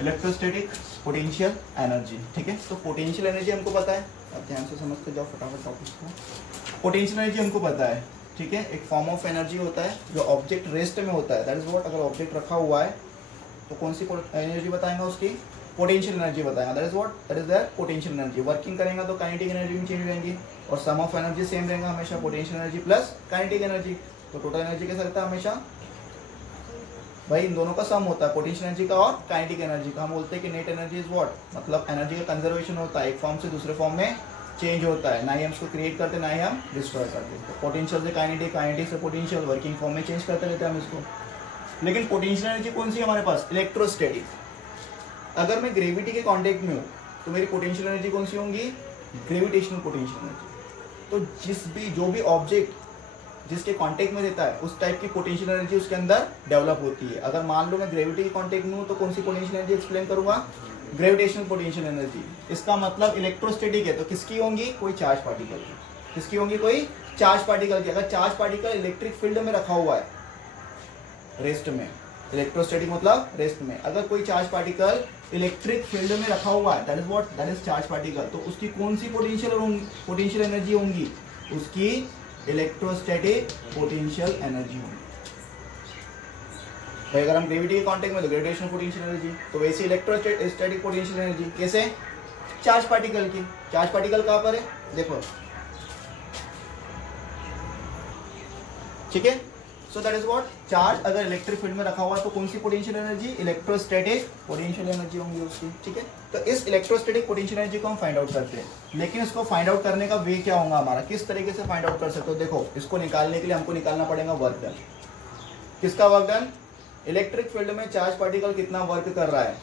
Electrostatic potential energy, ठीक है। तो पोटेंशियल एनर्जी हमको पता है, अब ध्यान से समझते जाओ फटाफट टॉपिक को। पोटेंशियल एनर्जी हमको पता है, ठीक है, एक फॉर्म ऑफ एनर्जी होता है जो ऑब्जेक्ट रेस्ट में होता है, दैट इज व्हाट। अगर ऑब्जेक्ट रखा हुआ है तो कौन सी एनर्जी बताएंगे उसकी, पोटेंशियल एनर्जी बताएंगे, that is what, that is that potential energy. Working करेंगे तो काइनेटिक एनर्जी में चेंज रहेंगी और सम ऑफ एनर्जी सेम रहेगा हमेशा, potential energy plus kinetic energy. तो टोटल एनर्जी कैसा रहता है हमेशा भाई, इन दोनों का सम होता है, पोटेंशियल एनर्जी का और काइनेटिक एनर्जी का। हम बोलते हैं कि नेट एनर्जी इज व्हाट, मतलब एनर्जी का कंजर्वेशन होता है, एक फॉर्म से दूसरे फॉर्म में चेंज होता है, ना ही हम उसको क्रिएट करते ना ही हम डिस्ट्रॉय करते। तो पोटेंशियल से काइनेटिक, काइनेटिक से पोटेंशियल, वर्किंग फॉर्म में चेंज करते रहते हैं हम इसको। लेकिन पोटेंशियल एनर्जी कौन सी है हमारे पास, इलेक्ट्रोस्टैटिक। अगर मैं ग्रेविटी के कॉन्टेक्ट में हूँ तो मेरी पोटेंशियल एनर्जी कौन सी होंगी, ग्रेविटेशनल पोटेंशियल एनर्जी। तो जो भी ऑब्जेक्ट जिसके कांटेक्ट में रहता है उस टाइप की पोटेंशियल एनर्जी उसके अंदर डेवलप होती है। अगर मान लो मैं ग्रेविटी के कांटेक्ट में हूँ तो कौन सी पोटेंशियल एनर्जी एक्सप्लेन करूंगा, ग्रेविटेशनल पोटेंशियल एनर्जी। इसका मतलब इलेक्ट्रोस्टैटिक है तो किसकी होंगी, कोई चार्ज पार्टिकल की। किसकी होंगी, कोई चार्ज पार्टिकल की। अगर चार्ज पार्टिकल इलेक्ट्रिक फील्ड में रखा हुआ है, रेस्ट में, इलेक्ट्रोस्टैटिक मतलब रेस्ट में, अगर कोई चार्ज पार्टिकल इलेक्ट्रिक फील्ड में रखा हुआ है, that is what, that is charge particle. तो उसकी कौन सी पोटेंशियल एनर्जी होंगी, उसकी इलेक्ट्रोस्टैटिक पोटेंशियल एनर्जी होगी। भाई अगर हम ग्रेविटी के कांटेक्ट में तो ग्रेविटेशनल पोटेंशियल एनर्जी, तो वैसे इलेक्ट्रोस्टैटिक पोटेंशियल एनर्जी कैसे, चार्ज पार्टिकल की। चार्ज पार्टिकल कहां पर है, देखो, ठीक है। So that is what, charge अगर इलेक्ट्रिक फील्ड में रखा हुआ है तो कौन सी potential energy, electrostatic potential energy होंगी उसकी, ठीक है। तो इस इलेक्ट्रोस्टैटिक पोटेंशियल एनर्जी को हम फाइंड आउट करते हैं, लेकिन इसको फाइंड आउट करने का वे क्या होगा हमारा, किस तरीके से फाइंड आउट कर सकते हो। देखो, इसको निकालने के लिए हमको निकालना पड़ेगा वर्क डन। किसका वर्क डन, इलेक्ट्रिक फील्ड में चार्ज पार्टिकल कितना वर्क कर रहा है,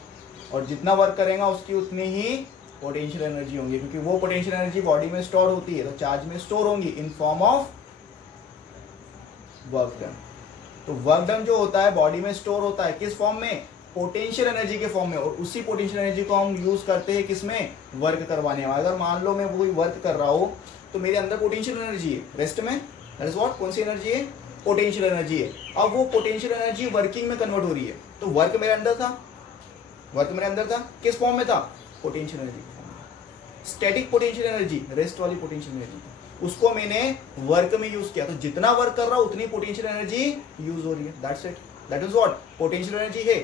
और जितना वर्क करेगा उसकी उतनी ही पोटेंशियल एनर्जी होंगी, क्योंकि वो पोटेंशियल एनर्जी बॉडी में स्टोर होती है, तो चार्ज में स्टोर होंगी in form of work done. तो वर्क डन जो होता है बॉडी में स्टोर होता है किस फॉर्म में, पोटेंशियल एनर्जी के फॉर्म में, और उसी पोटेंशियल एनर्जी को हम यूज करते हैं किसमें, वर्क करवाने में। अगर मान लो मैं वही वर्क कर रहा हूँ तो मेरे अंदर पोटेंशियल एनर्जी है रेस्ट में, दैट इज व्हाट, कौन सी एनर्जी है, पोटेंशियल एनर्जी है। अब वो पोटेंशियल एनर्जी वर्किंग में कन्वर्ट हो रही है, तो वर्क मेरे अंदर था, वर्क मेरे अंदर था किस फॉर्म में था, पोटेंशियल एनर्जी के फॉर्म में। स्टैटिक पोटेंशियल एनर्जी, रेस्ट वाली पोटेंशियल एनर्जी, उसको मैंने वर्क में यूज किया, तो जितना वर्क कर रहा हूं उतनी पोटेंशियल एनर्जी यूज हो रही है, that's it, that is what, potential energy है,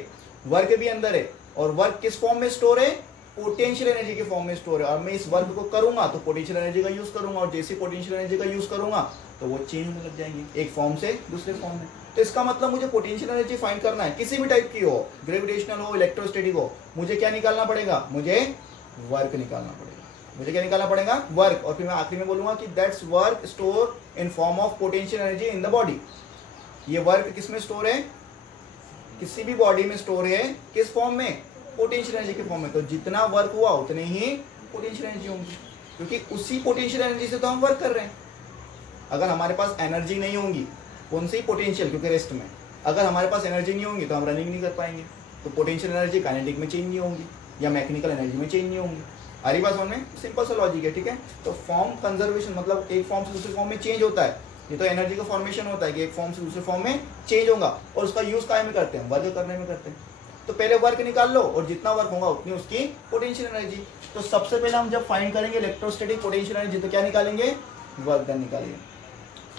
वर्क भी अंदर है, और वर्क किस फॉर्म में स्टोर है, पोटेंशियल एनर्जी के फॉर्म में स्टोर है। और मैं इस वर्क को करूंगा तो पोटेंशियल एनर्जी का यूज करूंगा, और जैसे पोटेंशियल एनर्जी का यूज करूंगा तो वो चेंज होने लग जाएंगी एक फॉर्म से दूसरे फॉर्म में। तो इसका मतलब मुझे पोटेंशियल एनर्जी फाइंड करना है, किसी भी टाइप की हो, ग्रेविटेशनल हो, इलेक्ट्रोस्टैटिक हो, मुझे क्या निकालना पड़ेगा, मुझे वर्क निकालना पड़ेगा। मुझे क्या निकालना पड़ेगा, वर्क। और फिर मैं आखिरी में बोलूंगा कि that's work store in form of potential energy in the body. ये वर्क किस में स्टोर है, किसी भी बॉडी में स्टोर है, किस फॉर्म में, पोटेंशियल एनर्जी के फॉर्म में। तो जितना वर्क हुआ उतने ही पोटेंशियल एनर्जी होंगी, क्योंकि उसी पोटेंशियल एनर्जी से तो हम वर्क कर रहे हैं। अगर हमारे पास एनर्जी नहीं होगी, कौन सी, पोटेंशियल, क्योंकि रेस्ट में, अगर हमारे पास एनर्जी नहीं होगी तो हम रनिंग नहीं कर पाएंगे, तो पोटेंशियल एनर्जी काइनेटिक में चेंज नहीं होंगी या मैकेनिकल एनर्जी में चेंज नहीं होंगी। हरी बात में सिंपल सा लॉजिक है, ठीक है। तो फॉर्म कंजर्वेशन मतलब एक फॉर्म से दूसरे फॉर्म में चेंज होता है, ये तो एनर्जी का फॉर्मेशन होता है कि एक फॉर्म से दूसरे फॉर्म में चेंज होगा, और उसका यूज काय में करते हैं, वर्क करने में करते हैं। तो पहले वर्क निकाल लो, और जितना वर्क होगा उतनी उसकी पोटेंशियल एनर्जी। तो सबसे पहले हम जब फाइंड करेंगे इलेक्ट्रोस्टैटिक पोटेंशियल एनर्जी तो क्या निकालेंगे, वर्क डन निकालेंगे।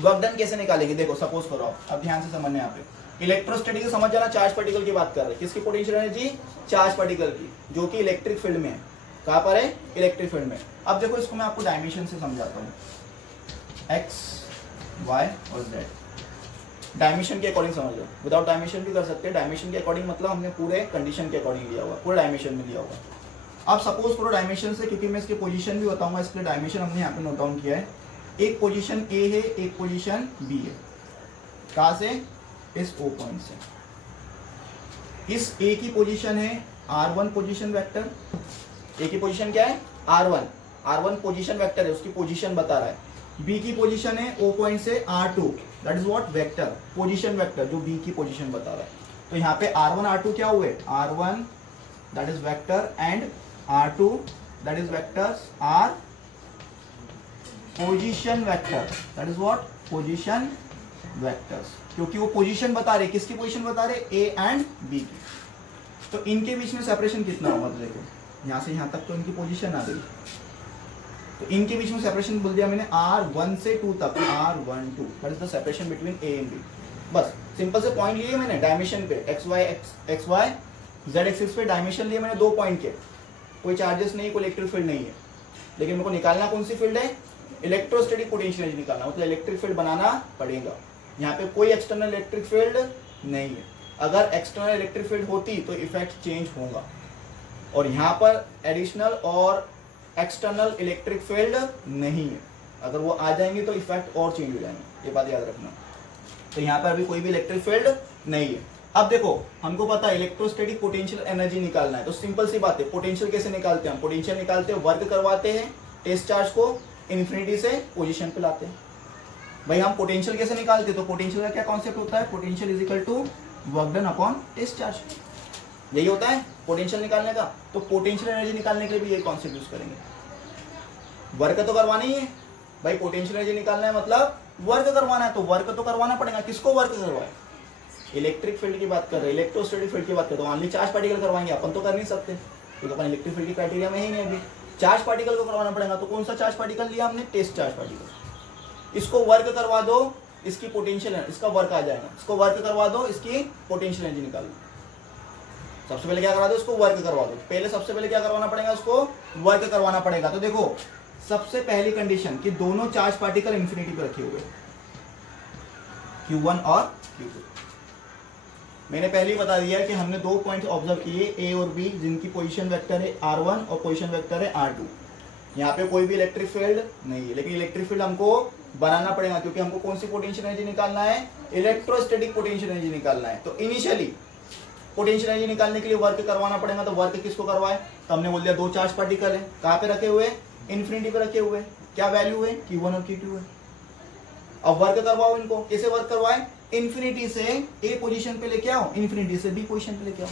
वर्क डन कैसे निकालेंगे, देखो सपोज करो आप, अब ध्यान से समझने, यहाँ पे इलेक्ट्रोस्टैटिक समझ जाना, चार्ज पार्टिकल की बात कर रहे हैं, किसकी पोटेंशियल एनर्जी, चार्ज पार्टिकल की, जो कि इलेक्ट्रिक फील्ड में है। कहाँ पर है, इलेक्ट्रिक फील्ड में। अब देखो इसको मैं आपको डायमेंशन से समझाता हूँ, एक्स, वाई और जेड। डायमेंशन के अकॉर्डिंग समझ लो, विदाउट डायमेंशन भी कर सकते हैं। डायमेंशन के अकॉर्डिंग मतलब हमने पूरे कंडीशन के अकॉर्डिंग लिया हुआ, पूरे डायमेंशन में लिया हुआ। अब सपोज करो डायमेंशन से, क्योंकि मैं इसके पोजीशन भी बताऊंगा, इसलिए डायमेंशन हमने यहाँ पे नोट डाउन किया है। एक पोजीशन ए है, एक पोजीशन बी है। कहाँ से, इस ओ पॉइंट से। इस ए की पोजीशन है R1 पोजीशन वेक्टर, ए की पोजीशन क्या है, R1 पोजीशन वेक्टर है, उसकी पोजीशन बता रहा है। बी की पोजीशन है ओ पॉइंट से R2, that is what, vector, position vector, जो बी की पोजीशन बता रहा है। तो यहाँ पे R1 R2 क्या हुए, R1 that is vector and R2 that is vectors are position vector, that is what, position vectors, क्योंकि वो पोजीशन बता रहे, किसकी पोजीशन बता रहे, ए एंड बी की। तो इनके बीच में सेपरेशन कितना होगा, तो देखो यहाँ से यहाँ तक तो इनकी पोजीशन आ गई, तो इनके बीच में सेपरेशन बोल दिया मैंने R1 से 2 तक, R1 2 that is the separation between A and B। बस सिंपल से पॉइंट लिए मैंने डायमेंशन पे, एक्स वाई जेड एक्सिस पे डायमेंशन लिए मैंने 2 पॉइंट के, कोई चार्जेस नहीं, कोई इलेक्ट्रिक फील्ड नहीं है, लेकिन मेरे को निकालना कौन सी फील्ड है, इलेक्ट्रोस्टैटिक पोटेंशियल एनर्जी निकालना, मतलब इलेक्ट्रिक फील्ड बनाना पड़ेगा। यहाँ पे कोई एक्सटर्नल इलेक्ट्रिक फील्ड नहीं है, अगर एक्सटर्नल इलेक्ट्रिक फील्ड होती तो इफेक्ट चेंज होगा, और यहाँ पर एडिशनल और एक्सटर्नल इलेक्ट्रिक फील्ड नहीं है, अगर वो आ जाएंगे तो इफेक्ट और चेंज हो जाएंगे, ये बात याद रखना। तो यहाँ पर अभी कोई भी इलेक्ट्रिक फील्ड नहीं है। अब देखो हमको पता है इलेक्ट्रोस्टैटिक पोटेंशियल एनर्जी निकालना है, तो सिंपल सी बात है, पोटेंशियल कैसे निकालते हैं हम, पोटेंशियल निकालते हैं, वर्क करवाते हैं, टेस्ट चार्ज को इन्फिनिटी से पोजीशन पे लाते हैं। भाई हम पोटेंशियल कैसे निकालते हैं, तो पोटेंशियल का क्या कॉन्सेप्ट होता है, potential is equal to work done upon test charge, यही होता है पोटेंशियल निकालने का। तो पोटेंशियल एनर्जी निकालने के लिए भी यही कॉन्सेप्ट यूज करेंगे, वर्क तो करवाना ही है भाई, पोटेंशियल एनर्जी निकालना है मतलब वर्क करवाना है, तो वर्क तो करवाना पड़ेगा, किसको वर्क करवाए, इलेक्ट्रिक फील्ड की बात कर रहे हैं, इलेक्ट्रोस्टैटिक फील्ड की बात कर रहे हैं, ओनली चार्ज पार्टिकल करवाएंगे, अपन तो कर नहीं सकते क्योंकि अपन इलेक्ट्रिक फील्ड की क्राइटेरिया में ही नहीं अभी, चार्ज पार्टिकल को करवाना पड़ेगा। तो कौन सा चार्ज पार्टिकल लिया हमने, टेस्ट चार्ज पार्टिकल, इसको वर्क करवा दो, इसकी पोटेंशियल, इसका वर्क आ जाएगा, इसको वर्क करवा दो, इसकी पोटेंशियल एनर्जी निकाल लो। सबसे पहले क्या करा दो, इसको वर्क करवा दो, पहले सबसे पहले क्या करवाना पड़ेगा, उसको वर्क करवाना पड़ेगा। तो देखो सबसे पहली कंडीशन कि दोनों चार्ज पार्टिकल इंफिनिटी पे रखे हुए, Q1 और Q2। मैंने पहले ही बता दिया कि हमने 2 पॉइंट ऑब्जर्व किए, A और B, जिनकी पोजीशन वेक्टर है R1 और पोजीशन वेक्टर है R2। यहाँ पे कोई भी इलेक्ट्रिक फील्ड नहीं है, लेकिन इलेक्ट्रिक फील्ड हमको बनाना पड़ेगा, क्योंकि हमको कौन सी पोटेंशियल एनर्जी निकालना है, इलेक्ट्रोस्टैटिक पोटेंशियल एनर्जी निकालना है। तो इनिशियली पोटेंशियल एनर्जी निकालने के लिए वर्क करवाना पड़ेगा, तो वर्क किसको करवाए, तो हमने बोल दिया 2 चार्ज पार्टिकल है, कहाँ पे रखे हुए, इन्फिनिटी पे रखे हुए, क्या वैल्यू है, Q1 और Q2 है। अब वर्क करवाओ इनको, कैसे वर्क करवाए, इन्फिनिटी से A पोजीशन पे लेके आओ, इन्फिनिटी से B पोजीशन पे लेके आओ।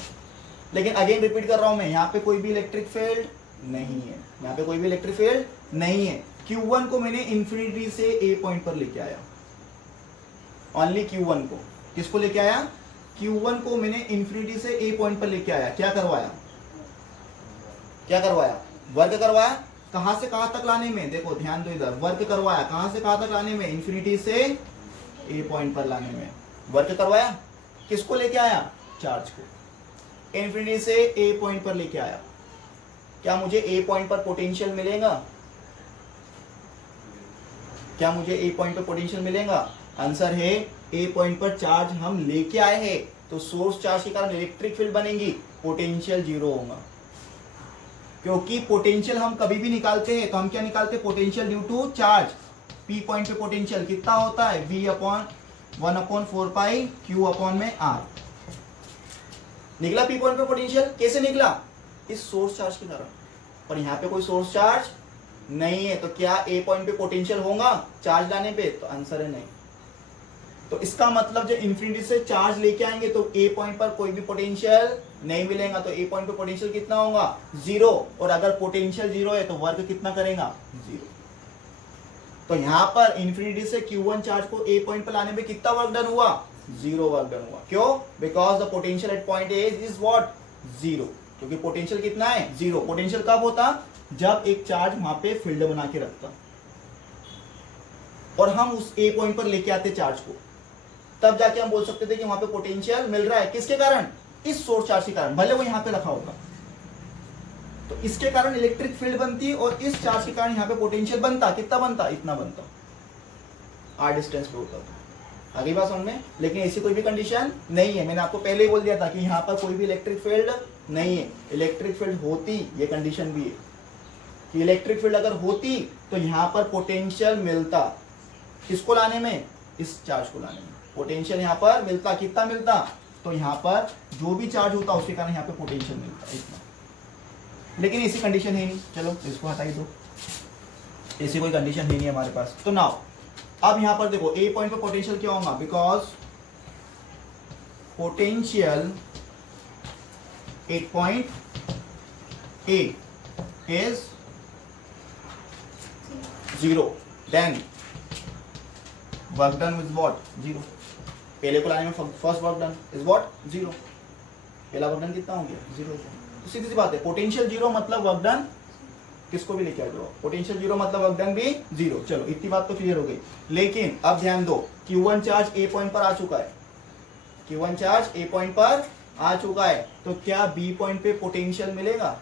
लेकिन अगेन रिपीट कर रहा हूं मैं, यहाँ पे कोई भी इलेक्ट्रिक फील्ड नहीं है, यहाँ पे कोई भी इलेक्ट्रिक फील्ड नहीं है। Q1 को मैंने इन्फिनिटी से A पॉइंट पर लेके आया, ओनली Q1 को, किसको लेके आया, Q1 को मैंने इन्फिनिटी से A पॉइंट पर लेके आया, क्या करवाया, क्या करवाया, वर्क करवाया। कहां से कहां तक लाने में, देखो ध्यान दो इधर, वर्क करवाया कहां से कहां तक लाने में, इन्फिनिटी से A पॉइंट पर लाने में वर्क करवाया। किसको लेके आया, चार्ज को, इन्फिनिटी से A पॉइंट पर लेके आया। क्या मुझे A पॉइंट पर पोटेंशियल मिलेगा, क्या मुझे A पॉइंट पर पोटेंशियल मिलेगा, आंसर है A पॉइंट पर चार्ज हम लेके आए हैं, तो सोर्स चार्ज के कारण इलेक्ट्रिक फील्ड बनेगी, पोटेंशियल 0 होगा। क्योंकि पोटेंशियल हम कभी भी निकालते हैं तो हम क्या निकालते हैं, potential due to charge. P point पे पोटेंशियल कितना होता है, V/1/4 पाई Q में R। निकला P पॉइंट पे पोटेंशियल, कैसे निकला, इस सोर्स चार्ज के कारण, और यहाँ पे कोई सोर्स चार्ज नहीं है, तो क्या A पॉइंट पे पोटेंशियल होगा चार्ज लाने पे, तो आंसर है नहीं। तो इसका मतलब जो इन्फिनिटी से चार्ज लेके आएंगे तो A पॉइंट पर कोई भी पोटेंशियल नहीं मिलेगा, तो A पॉइंट पे पोटेंशियल कितना होगा, 0, और अगर पोटेंशियल 0 है तो वर्क कितना करेगा, 0। तो यहाँ पर इन्फिनिटी से Q1 चार्ज को A पॉइंट पर लाने में कितना वर्क डन हुआ, 0 वर्क डन हुआ। क्यों, because the potential at point A is what, 0, क्योंकि पोटेंशियल कितना है, 0। पोटेंशियल कब होता, जब एक चार्ज वहां पे फील्ड बना के रखता और हम उस A पॉइंट पर लेके आते चार्ज को, तब जाके हम बोल सकते थे कि वहां पे पोटेंशियल मिल रहा है, किसके कारण, इस सोर्स चार्ज के कारण, भले वो यहाँ पे रखा होगा। तो इसके कारण इलेक्ट्रिक फील्ड बनती और इस चार्ज के कारण यहाँ पे पोटेंशियल बनता, कितना बनता, इतना बनता, R डिस्टेंस पे होता था। आगे बात समझ में, लेकिन ऐसी कोई भी कंडीशन नहीं है, मैंने आपको पहले ही बोल दिया था कि यहाँ पर कोई भी इलेक्ट्रिक फील्ड नहीं है। इलेक्ट्रिक फील्ड होती, ये कंडीशन भी है कि इलेक्ट्रिक फील्ड अगर होती तो यहाँ पर पोटेंशियल मिलता, किसको लाने में, इस चार्ज को लाने में पोटेंशियल यहाँ पर मिलता, कितना मिलता, तो यहाँ पर जो भी चार्ज होता उसके कारण यहाँ पे पोटेंशियल मिलता, इतना। लेकिन ऐसी कंडीशन है नहीं, चलो इसको हटा ही दो, ऐसी कोई कंडीशन है नहीं हमारे पास। तो नाउ अब यहाँ पर देखो A पॉइंट पे पोटेंशियल क्या होगा, because potential at point A is 0, then work done is what, 0। पहले को लाने में first work done is what, 0। पहला वर्क डन कितना हो गया 0 तो सीधी सी बात है पोटेंशियल 0 मतलब वर्क डन किसको भी लेके आ जाओ पोटेंशियल 0 मतलब वर्क डन भी 0 चलो इतनी बात तो क्लियर हो गई लेकिन अब ध्यान दो Q1 चार्ज ए पॉइंट पर आ चुका है Q1 चार्ज ए पॉइंट पर आ चुका है तो क्या बी पॉइंट पे पोटेंशियल मिलेगा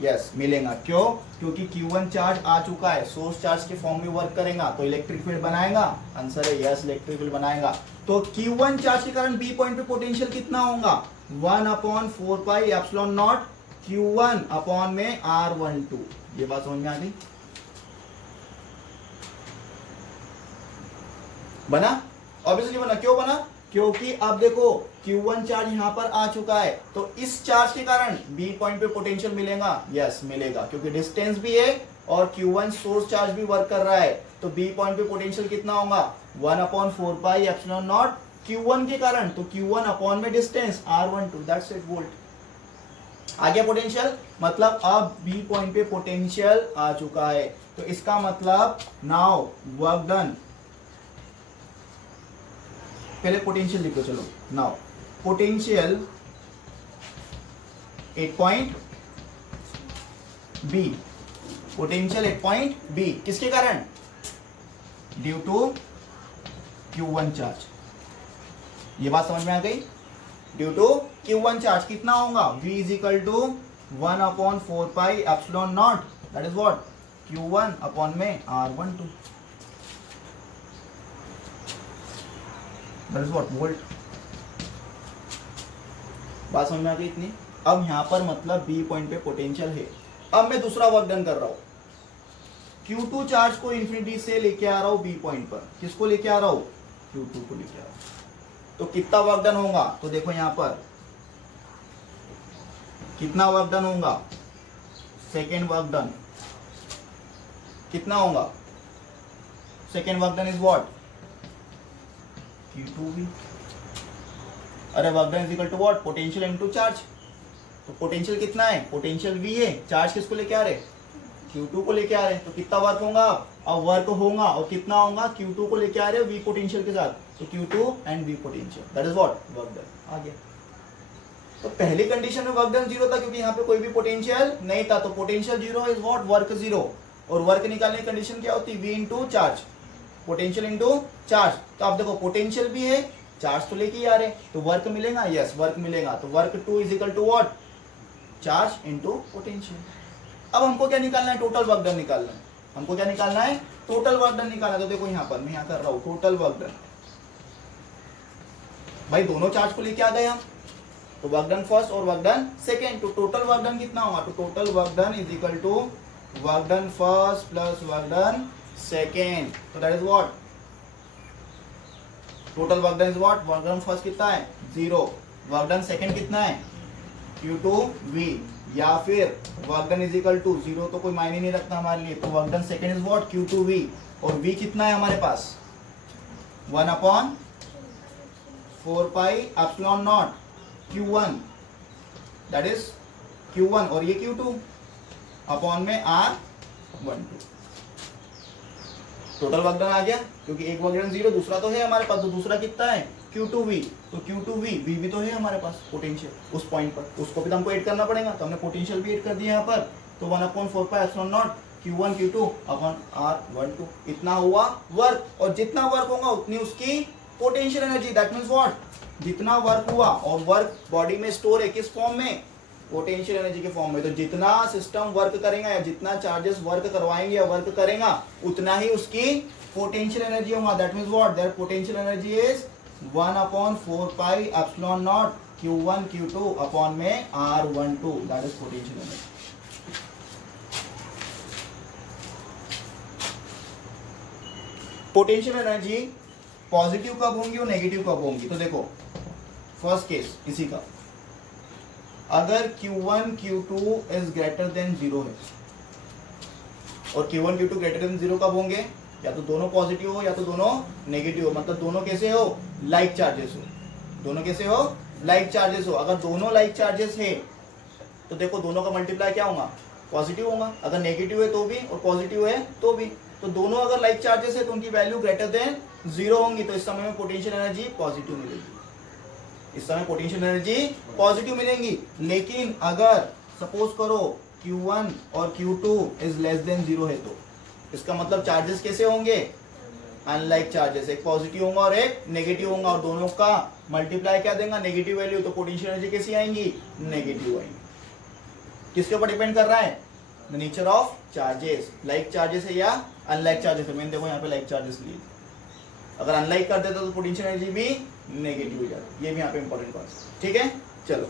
यस मिलेगा क्यों क्योंकि Q1 चार्ज आ चुका है सोर्स चार्ज के फॉर्म में वर्क करेगा तो इलेक्ट्रिक फील्ड बनाएगा आंसर है यस इलेक्ट्रिक फील्ड बनाएगा तो Q1 चार्ज के कारण बी पॉइंट पे पोटेंशियल कितना होगा 1/4 pi epsilon naught Q1 upon में R12 ये बात समझ में आ गई बना ऑब्वियसली बना क्यों बना क्योंकि अब देखो Q1 चार्ज यहां पर आ चुका है तो इस चार्ज के कारण बी पॉइंट पे पोटेंशियल मिलेगा यस मिलेगा क्योंकि डिस्टेंस भी है और Q1 सोर्स चार्ज भी वर्क कर रहा है तो बी पॉइंट पे पोटेंशियल कितना होगा 1/4 पाई एप्सिलॉन नॉट Q1 के कारण तो Q1 अपॉन में distance R12 that's it volt आ गया पोटेंशियल मतलब अब बी पॉइंट पे पोटेंशियल आ चुका है तो इसका मतलब नाउ वर्क डन पहले पोटेंशियल लिखो चलो now potential at point B potential at point B किसके कारण ड्यू टू Q1 चार्ज ये बात समझ में आ गई ड्यू टू Q1 चार्ज कितना होगा V is equal to 1/4 pi epsilon naught that is what Q1 upon में R12 that is what volt बात समझ में आ गई इतनी अब यहां पर मतलब बी पॉइंट पे पोटेंशियल है अब मैं दूसरा वर्क डन कर रहा हूं Q2 चार्ज को इंफिनिटी से लेके आ रहा हूं बी पॉइंट पर किसको लेके आ रहा हूं Q2 को लेके आ रहा हूं तो कितना वर्क डन होगा तो देखो यहां पर कितना वर्क डन होगा सेकेंड वर्क डन कितना होगा second work done is what Q2V अरे work done is equal to what potential into charge तो पोटेंशियल कितना है पोटेंशियल V है चार्ज किसको लेके आ रहे Q2 को लेके आ रहे तो कितना वर्क होगा अब वर्क होगा और कितना होगा Q2 को लेके आ रहे हो V पोटेंशियल के साथ तो Q2 and V potential that is what work done आ गया तो पहली कंडीशन में वर्क डन 0 था क्योंकि यहाँ पे कोई भी पोटेंशियल नहीं था तो पोटेंशियल 0 इज व्हाट वर्क 0 और वर्क निकालने की कंडीशन क्या होती है V into charge potential into charge तो आप देखो पोटेंशियल भी है चार्ज तो लेके ही आ रहे तो वर्क मिलेगा यस वर्क मिलेगा तो work 2 is equal to what charge into potential अब हमको क्या निकालना है टोटल वर्क डन निकालना है हमको क्या निकालना है टोटल वर्क डन निकालना है तो देखो यहाँ पर मैं यहाँ कर रहा हूँ टोटल वर्क डन भाई दोनों चार्ज को लेके आ गए हम तो वर्क डन फर्स्ट और वर्क डन सेकेंड तो टोटल वर्क डन कितना होगा तो total work done is equal to work done first plus work done second तो that is what total work done is what work done first कितना है 0 work done second कितना है Q2V या फिर work done is equal to 0 तो कोई मायने नहीं रखता हमारे लिए तो work done second is what Q2V और V कितना है हमारे पास 1/4 pi epsilon naught Q1 that is Q1 और ये Q2 अपॉन में R12 टोटल वर्क डन आ गया क्योंकि एक वर्क डन 0 दूसरा तो है हमारे पास तो दूसरा कितना है Q2V तो Q2V V भी तो है हमारे पास पोटेंशियल उस पॉइंट पर उसको भी तो हमको ऐड करना पड़ेगा तो हमने पोटेंशियल भी ऐड कर दिया यहाँ पर तो 1/4 pi epsilon naught Q1 Q2 upon R12 इतना हुआ वर्क और जितना वर्क होगा उतनी उसकी potential energy that means what जितना वर्क हुआ और वर्क बॉडी में स्टोर है किस फॉर्म में पोटेंशियल एनर्जी के फॉर्म में तो जितना सिस्टम वर्क करेगा या जितना चार्जेस वर्क करवाएंगे या वर्क करेगा उतना ही उसकी पोटेंशियल एनर्जी होगा that means what their potential energy is 1/4 pi epsilon naught Q1 Q2 upon में R12 that is potential energy potential energy positive कब होंगी और नेगेटिव कब होंगी तो देखो फर्स्ट केस इसी का अगर Q1 Q2 is greater than 0 है और Q1 Q2 ग्रेटर देन 0 कब होंगे या तो दोनों पॉजिटिव हो या तो दोनों नेगेटिव हो मतलब दोनों कैसे हो लाइक चार्जेस हो दोनों कैसे हो लाइक चार्जेस हो अगर दोनों लाइक चार्जेस है तो देखो दोनों का मल्टीप्लाई क्या होगा पॉजिटिव होगा अगर नेगेटिव है तो भी और पॉजिटिव है तो भी तो दोनों अगर लाइक चार्जेस है तो उनकी वैल्यू ग्रेटर देन 0 होंगी तो इस समय में पोटेंशियल एनर्जी पॉजिटिव मिलेगी इस समय पोटेंशियल एनर्जी पॉजिटिव मिलेंगी। लेकिन अगर सपोज करो Q1 और Q2 इज लेस देन 0 है, तो इसका मतलब चार्जेस कैसे होंगे, अनलाइक चार्जेस, एक पॉजिटिव होगा और एक नेगेटिव होगा, और दोनों का मल्टीप्लाई क्या देगा, नेगेटिव वैल्यू, तो पोटेंशियल एनर्जी कैसी आएंगी, नेगेटिव आएंगी। किसके ऊपर डिपेंड कर रहा है, the nature of charges, like charges है या अनलाइक चार्जेस है। मैंने देखो यहाँ पे लाइक चार्जेस लिए, अगर अनलाइक कर देता तो पोटेंशियल एनर्जी भी नेगेटिव हो जाती। ये भी यहाँ पे इंपॉर्टेंट कॉन्सेप्ट, ठीक है। चलो